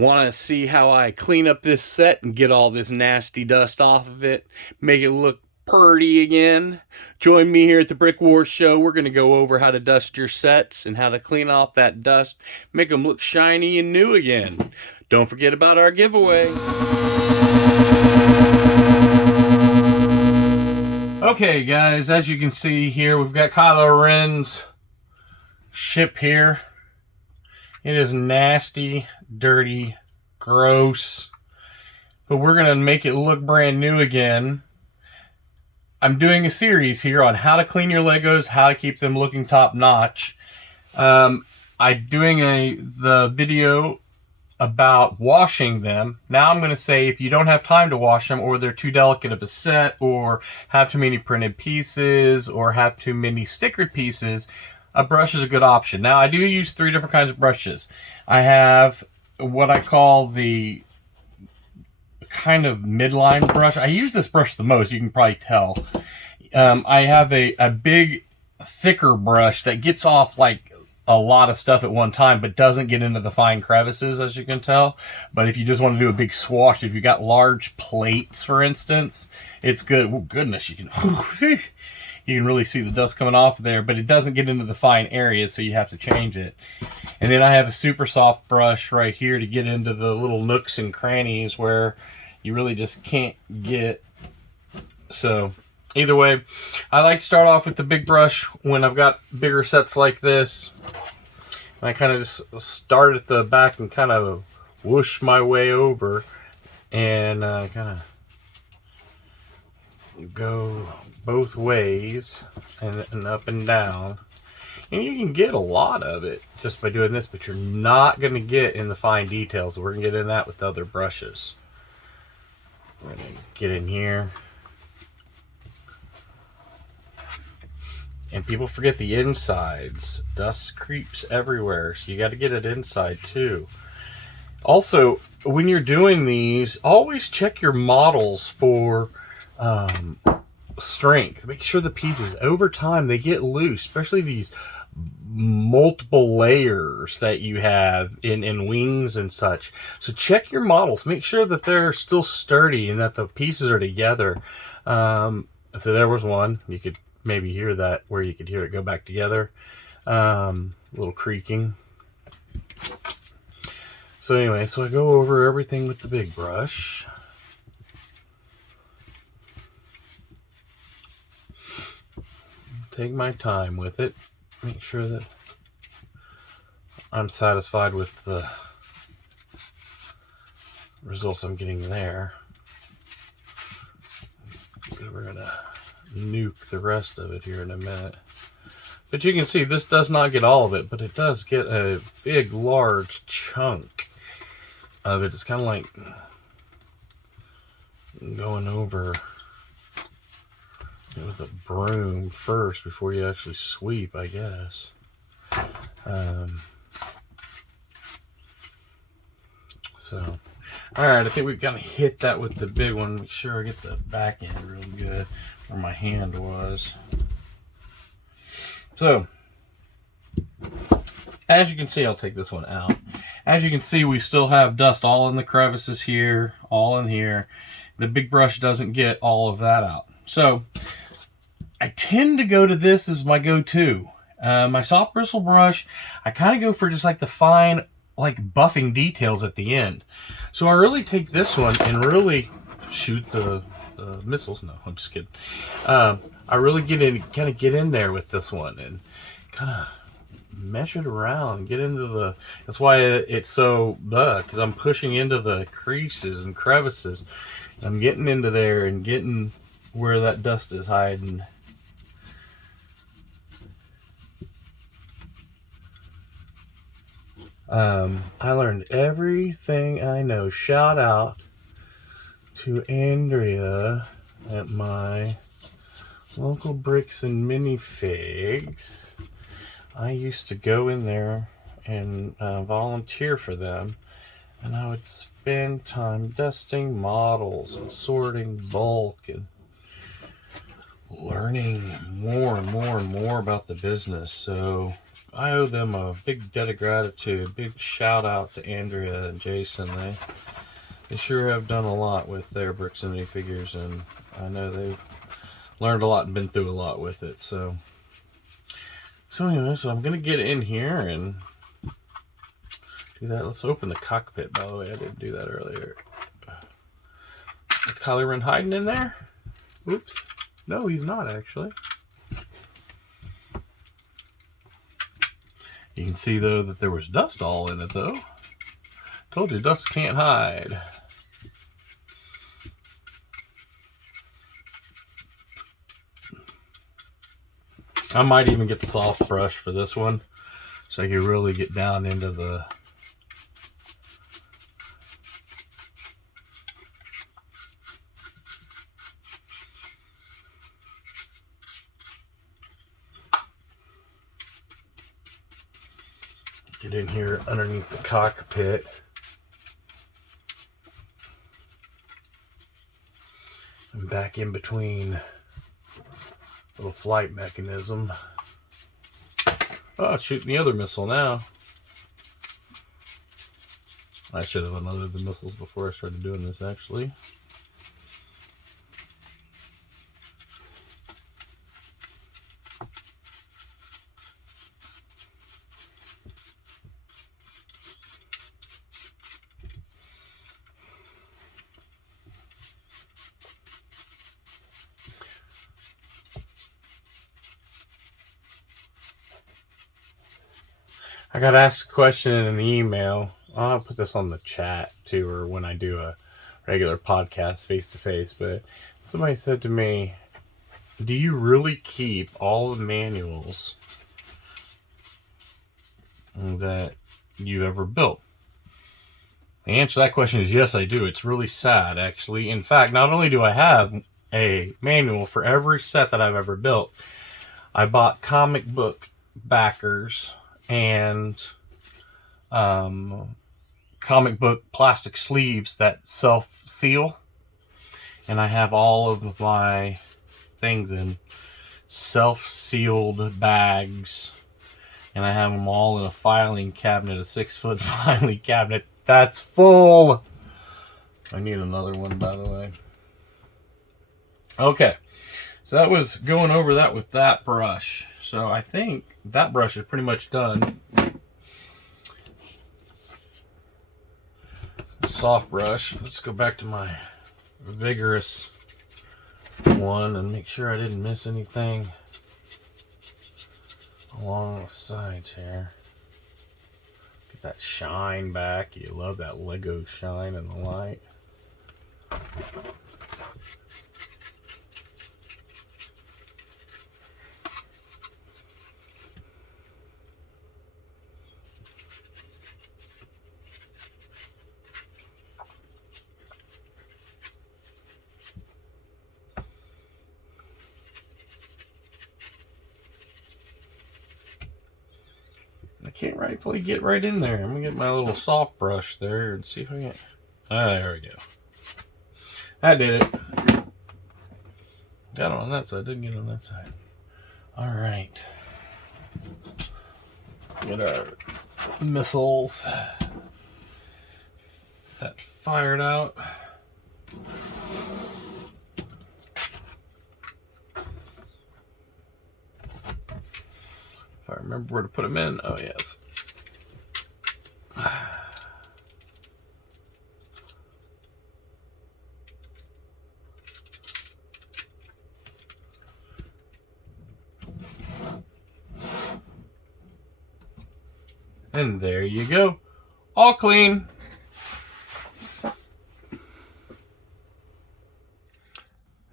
Want to see how I clean up this set and get all this nasty dust off of it, make it look purty again? Join me here at the Brick Wars Show. We're going to go over how to dust your sets and how to clean off that dust, make them look shiny and new again. Don't forget about our giveaway. Okay guys, as you can see here, we've got Kylo Ren's ship here. It is nasty, dirty, gross, but we're going to make it look brand new again. I'm doing a series here on how to clean your Legos, how to keep them looking top notch. I'm doing the video about washing them. Now I'm going to say if you don't have time to wash them, or they're too delicate of a set, or have too many printed pieces, or have too many stickered pieces, a brush is a good option. Now I do use 3 different kinds of brushes. I have what I call the kind of midline brush. I use this brush the most, you can probably tell. I have a big thicker brush that gets off like a lot of stuff at one time, but doesn't get into the fine crevices, as you can tell. But if you just want to do a big swash, if you got large plates, for instance, it's good. Oh, goodness, you can really see the dust coming off there, but it doesn't get into the fine areas, so you have to change it. And then I have a super soft brush right here to get into the little nooks and crannies where you really just can't get. So either way, I like to start off with the big brush when I've got bigger sets like this. And I kind of just start at the back and kind of whoosh my way over and kind of go both ways and up and down. And you can get a lot of it just by doing this, but you're not going to get in the fine details. We're going to get in that with other brushes. We're going to get in here. And people forget the insides. Dust creeps everywhere, so you got to get it inside too. Also, when you're doing these, always check your models for strength. Make sure the pieces, over time, they get loose, especially these multiple layers that you have in wings and such. So check your models. Make sure that they're still sturdy and that the pieces are together. So there was one. You could maybe hear that, where you could hear it go back together. A little creaking. So anyway, so I go over everything with the big brush. Take my time with it. Make sure that I'm satisfied with the results I'm getting there. We're gonna nuke the rest of it here in a minute. But you can see this does not get all of it, but it does get a big, large chunk of it. It's kind of like going over with a broom first before you actually sweep, I guess. So, alright, I think we've kind of hit that with the big one. Make sure I get the back end real good where my hand was. So, as you can see, I'll take this one out. As you can see, we still have dust all in the crevices here, all in here. The big brush doesn't get all of that out. So, I tend to go to this as my go-to. My soft bristle brush, I kind of go for just like the fine, like buffing details at the end. So I really take this one and really shoot the missiles. No, I'm just kidding. I really kind of get in there with this one and kind of mesh it around, get into the. That's why it's so because I'm pushing into the creases and crevices. I'm getting into there and getting where that dust is hiding. I learned everything I know. Shout out to Andrea at my local bricks and minifigs. I used to go in there and volunteer for them, and I would spend time dusting models and sorting bulk and learning more and more and more about the business. So I owe them a big debt of gratitude. Big shout out to Andrea and Jason. They sure have done a lot with their bricks and minifigures, and I know they've learned a lot and been through a lot with it. So anyway, so I'm gonna get in here and do that. Let's open the cockpit. By the way, I didn't do that earlier. Is Kylo Ren hiding in there? Oops. No, he's not actually. You can see though that there was dust all in it though. Told you, dust can't hide. I might even get the soft brush for this one, so I can really get down into the get in here underneath the cockpit. And back in between little flight mechanism. Oh, it's shooting the other missile now. I should have unloaded the missiles before I started doing this, actually. I got asked a question in an email. I'll put this on the chat too, or when I do a regular podcast face to face. But somebody said to me, do you really keep all the manuals that you ever built? The answer to that question is yes, I do. It's really sad, actually. In fact, not only do I have a manual for every set that I've ever built, I bought comic book backers and comic book plastic sleeves that self-seal, and I have all of my things in self-sealed bags, and I have them all in a filing cabinet, a 6-foot filing cabinet that's full. I need another one, by the way. Okay, so that was going over that with that brush. So I think that brush is pretty much done. Soft brush. Let's go back to my vigorous one and make sure I didn't miss anything along the sides here. Get that shine back. You love that Lego shine in the light. I can't rightfully get right in there. I'm gonna get my little soft brush there and see if I can. There we go. That did it. Got it on that side, didn't get it on that side. Alright. Get our missiles that fired out. If I remember where to put them in. Oh, yes. And there you go. All clean.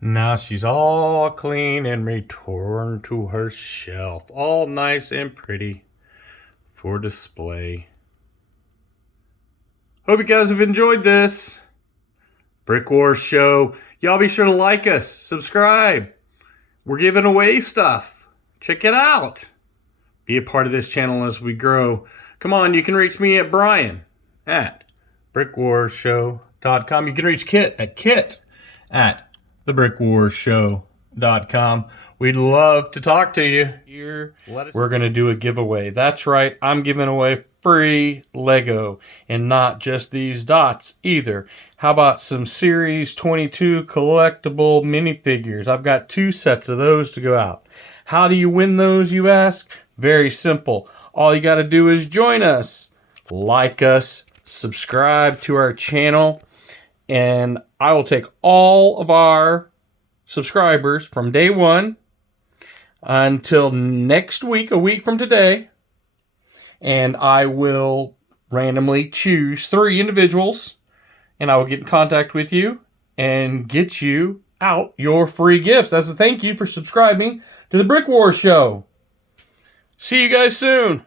Now she's all clean and returned to her shelf. All nice and pretty for display. Hope you guys have enjoyed this Brick Wars show. Y'all be sure to like us, subscribe. We're giving away stuff. Check it out. Be a part of this channel as we grow. Come on, you can reach me at Brian at brickwarshow.com. You can reach Kitt at thebrickwarshow.com. Kitt.com. We'd love to talk to you. Here, we're going to do a giveaway. That's right, I'm giving away free Lego, and not just these dots either. How about some Series 22 collectible minifigures? I've got 2 sets of those to go out. How do you win those, you ask? Very simple. All you got to do is join us, like us, subscribe to our channel, and I will take all of our subscribers from day 1 until next week, a week from today, and I will randomly choose 3 individuals, and I will get in contact with you and get you out your free gifts as a thank you for subscribing to the Brick Wars Show. See you guys soon.